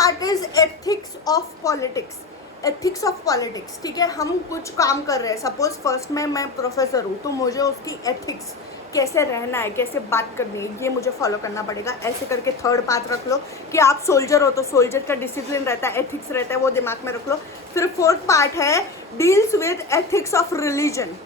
Part is ethics of politics. Ethics of politics, ठीक है. हम कुछ काम कर रहे हैं, सपोज फर्स्ट में मैं प्रोफेसर हूँ, तो मुझे उसकी एथिक्स, कैसे रहना है, कैसे बात करनी है, ये मुझे फॉलो करना पड़ेगा. ऐसे करके थर्ड पार्ट रख लो कि आप सोल्जर हो तो सोल्जर का डिसिप्लिन रहता है, एथिक्स रहता है, वो दिमाग में रख लो. फिर फोर्थ पार्ट है deals with ethics of religion.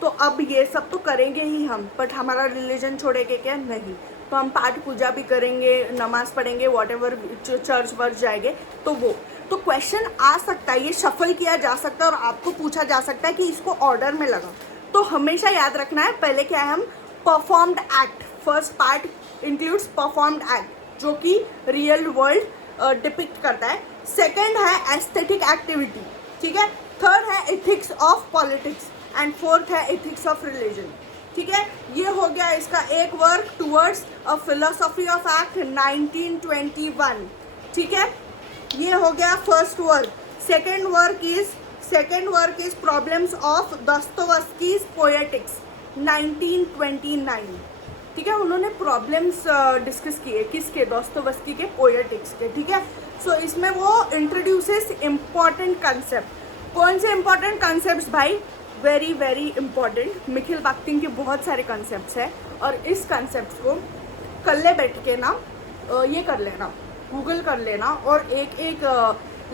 तो अब ये सब तो करेंगे ही हम, बट हमारा रिलीजन छोड़ेंगे क्या? नहीं. तो हम पाठ पूजा भी करेंगे, नमाज पढ़ेंगे, वॉट एवर, चर्च वर्च जाएंगे. तो वो तो क्वेश्चन आ सकता है, ये शफल किया जा सकता है और आपको पूछा जा सकता है कि इसको ऑर्डर में लगा. तो हमेशा याद रखना है, पहले क्या है, हम performed act. First part includes performed act जो कि रियल वर्ल्ड डिपिक्ट करता है. सेकेंड है एस्थेटिक एक्टिविटी, ठीक है. थर्ड है ethics of politics and fourth है एथिक्स ऑफ रिलीजन, ठीक है. ये हो गया इसका एक work towards a philosophy of act 1921, ठीक है. ये हो गया first work. Second work is problems of Dostoevsky's poetics 1929, ठीक है. उन्होंने प्रॉब्लम्स डिस्कस किए, किसके? दोस्तोवस्की के पोएटिक्स के, ठीक है. सो इसमें वो इंट्रोड्यूसेस इम्पॉर्टेंट कंसेप्ट. कौन से इम्पॉर्टेंट कंसेप्ट भाई? Very very important. Mikhail Bakhtin के बहुत सारे कंसेप्ट्स हैं और इस कंसेप्ट को कल्ले बैठ के ना ये कर लेना, गूगल कर लेना और एक एक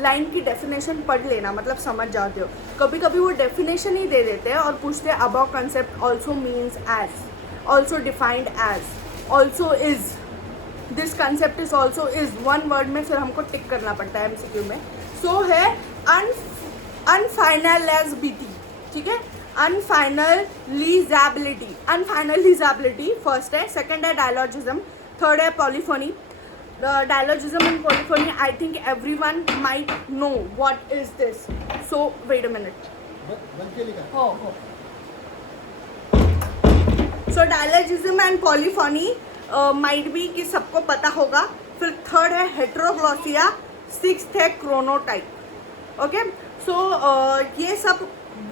लाइन की डेफिनेशन पढ़ लेना, मतलब समझ जाते हो. कभी कभी वो डेफिनेशन ही दे देते हैं और पूछते हैं about concept also means as, also defined as, also is, this concept is also is, one word में फिर हमको टिक करना पड़ता है एमसीक्यू में. सो है अनफाइनलाइजेबिलिटी, ठीक है. अनफाइनलिजेबिलिटी फर्स्ट है. सेकंड है डायलॉजिज्म. थर्ड है polyphony. Dialogism and polyphony, I think everyone might know what is this. So wait a minute. हो. So dialogism and polyphony might be कि सबको पता होगा. फिर थर्ड है हेट्रोग्लॉसिया. सिक्स्थ है क्रोनोटाइप. ओके. सो ये सब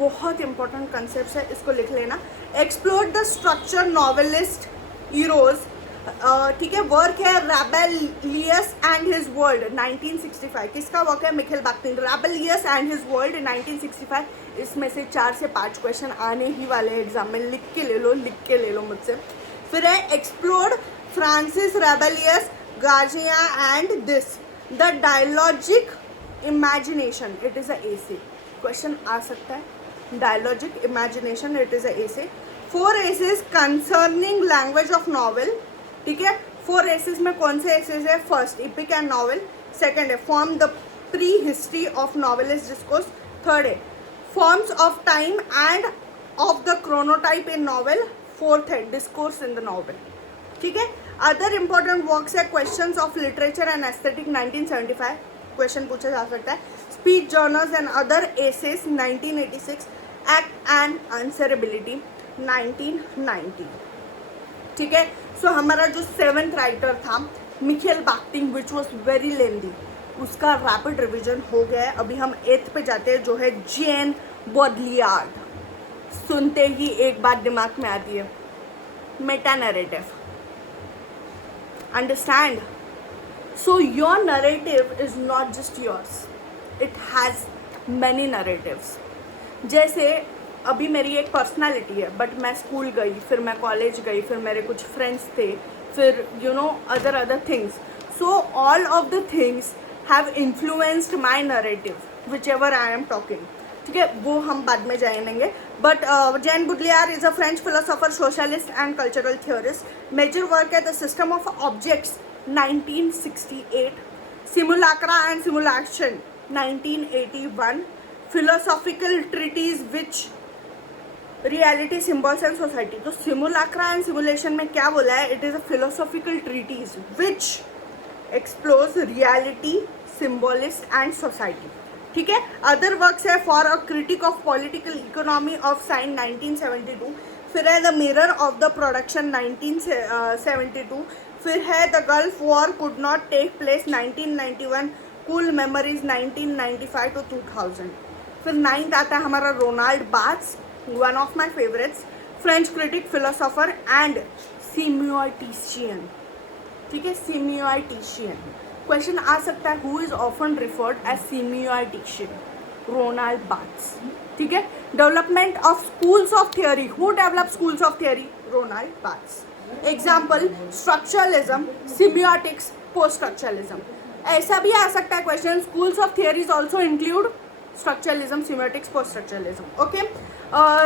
बहुत इंपॉर्टेंट कंसेप्ट है, इसको लिख लेना. Explore the structure novelist heroes, ठीक है. वर्क है रैबेलियस एंड हिज वर्ल्ड 1965. किसका वर्क है? मिखिल बाख्तिंग. रैबेलियस एंड हिज वर्ल्ड 1965. इसमें से 4 से 5 क्वेश्चन आने ही वाले हैं एग्जाम में, लिख के ले लो मुझसे. फिर है एक्सप्लोर्ड फ्रांसिस रैबेलियस, गार्जिया and this the dialogic imagination. It is a essay. Question आ सकता है. Dialogic imagination, it is a essay. 4 essays concerning language of novel, ठीक है. 4 एसेज में कौन से एसेज है? First epic and novel. Second है form the pre history of novelist discourse. Third है forms of time and of the chronotope in novel. Fourth है discourse in the novel, ठीक है. अदर इंपॉर्टेंट वर्क्स है questions of literature and aesthetic 1975. Question पूछा जा सकता है. Speech journals and other essays 1986. Act and answerability 1990, ठीक है. सो हमारा जो 7th राइटर था मिखिल बाख्तिंग, विच वॉज वेरी लेंदी, उसका रैपिड रिविजन हो गया है. अभी हम 8th पे जाते हैं, जो है जेन बॉडलियार्ड. सुनते ही एक बात दिमाग में आती है, Meta narrative. Understand? So your narrative is not just yours, it has many narratives. जैसे अभी मेरी एक पर्सनालिटी है, बट मैं स्कूल गई, फिर मैं कॉलेज गई, फिर मेरे कुछ फ्रेंड्स थे, फिर other things. So all of the things have influenced my narrative whichever I am talking, ठीक है. वो हम बाद में जानेंगे. But Jean Baudrillard is a French philosopher, socialist and cultural theorist. Major work है the system of objects 1968. Simulacra and simulation 1981. philosophical treatise which reality symbols and society. तो simulacra and simulation में क्या बोला है? It is a philosophical treaties which explores reality, symbolist and society, ठीक है. Other works है for a critique of political economy of science 1972. फिर है the mirror of the production 1972. फिर है the gulf war could not take place 1991. Cool memories 1995 to 2000. फिर 9th आता है हमारा Ronald Barthes, one of my favorites, French critic, philosopher and semioticist, ठीक है. semioticist. क्वेश्चन आ सकता है who is often referred as semiotician, Ronald Barthes, ठीक है। Development of schools of theory, who develop schools of theory, Ronald Barthes. Example structuralism, semiotics, post structuralism. ऐसा भी आ सकता है question schools of theories also include structuralism, semiotics, post-structuralism. Okay.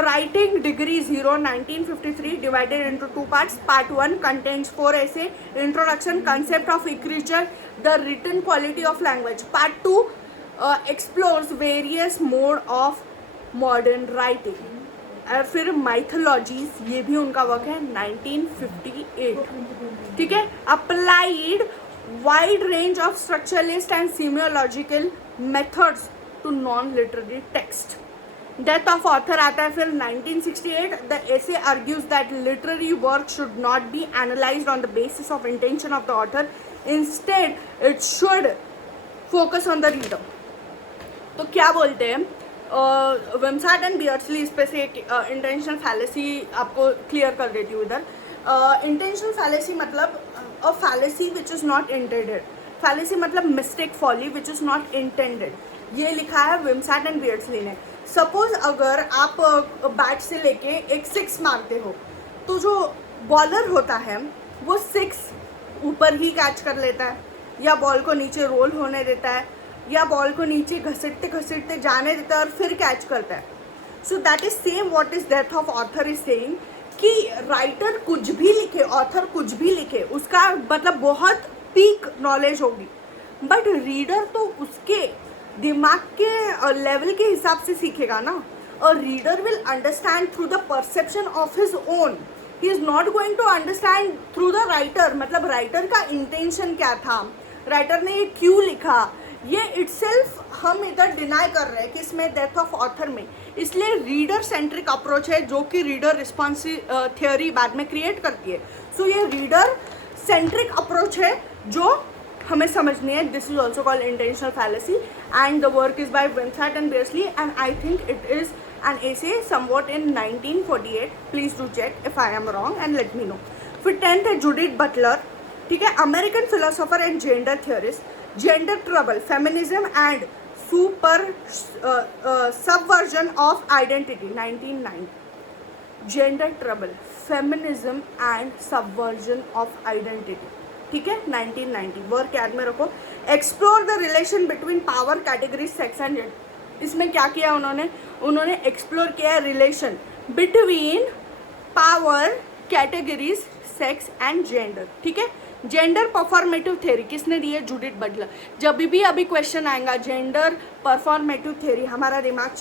Writing degree 0 1953 divided into 2 parts. Part 1 contains 4 essay, introduction, concept of literature, the written quality of language. Part 2 explores various mode of modern writing. फिर mythologies, ये भी उनका work है 1958, ठीक है। applied wide range of structuralist and semiological methods to non-literary text. Death of author आता है फिर 1968. The essay argues that literary work should not be analyzed on the basis of intention of the author. Instead, it should focus on the reader. तो क्या बोलते हैं विम्सार्ट and बियर्सली, इस पे से एक इंटेंशनल फैलेसी आपको क्लियर कर देती हूँ इधर। इंटेंशनल फैलेसी मतलब a fallacy which is not intended. Fallacy मतलब mistake, folly which is not intended. ये लिखा है विम्सार्ट एंड बियर्सली ने। सपोज अगर आप बैट से लेके एक 6 मारते हो तो जो बॉलर होता है वो 6 ऊपर ही कैच कर लेता है, या बॉल को नीचे रोल होने देता है, या बॉल को नीचे घसीटते घसीटते जाने देता है और फिर कैच करता है। So that is same what is death of author is saying कि राइटर कुछ भी लिखे, ऑथर कुछ भी लिखे, उसका मतलब बहुत पीक नॉलेज होगी, बट रीडर तो उसके दिमाग के लेवल के हिसाब से सीखेगा ना। और reader will understand through the perception of his own, he is not going to understand through the writer, मतलब राइटर का इंटेंशन क्या था, राइटर ने ये क्यों लिखा, ये इटसेल्फ हम इधर डिनाई कर रहे हैं कि इसमें डेथ ऑफ ऑथर में। इसलिए रीडर सेंट्रिक अप्रोच है जो कि रीडर रिस्पॉन्स थियोरी बाद में क्रिएट करती है। सो ये रीडर सेंट्रिक अप्रोच है जो हमें समझनी है। This is also called intentional fallacy and the work is by Wimsatt and Beardsley and I think it is an essay somewhat in 1948। Please do check if I am wrong and let me know. फिर 10th है Judith Butler, ठीक है, American philosopher and gender theorist. Gender trouble, feminism and super subversion of identity 1990। Gender trouble, feminism and subversion of identity, ठीक है, 1990। Work याद में रखो। Explore the relation between power categories sex and gender. इसमें क्या किया उन्होंने एक्सप्लोर किया है relation between power categories sex and gender, ठीक है। जेंडर परफॉर्मेटिव थ्योरी किसने दी है, जूडिथ बटलर। जब भी अभी क्वेश्चन आएगा जेंडर परफॉर्मेटिव थ्योरी, हमारा दिमाग